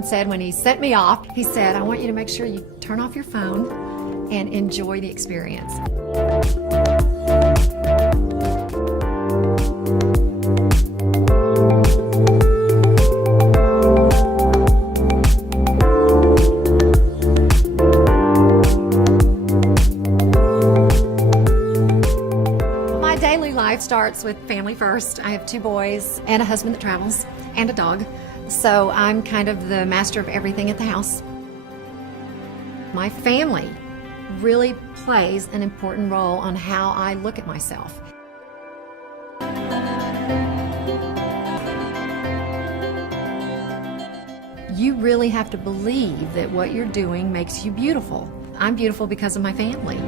husband said when he sent me off, he said, I want you to make sure you turn off your phone and enjoy the experience. My daily life starts with family first. I have 2 boys and a husband that travels and a dog. So I'm kind of the master of everything at the house. My family really plays an important role on how I look at myself. You really have to believe that what you're doing makes you beautiful. I'm beautiful because of my family.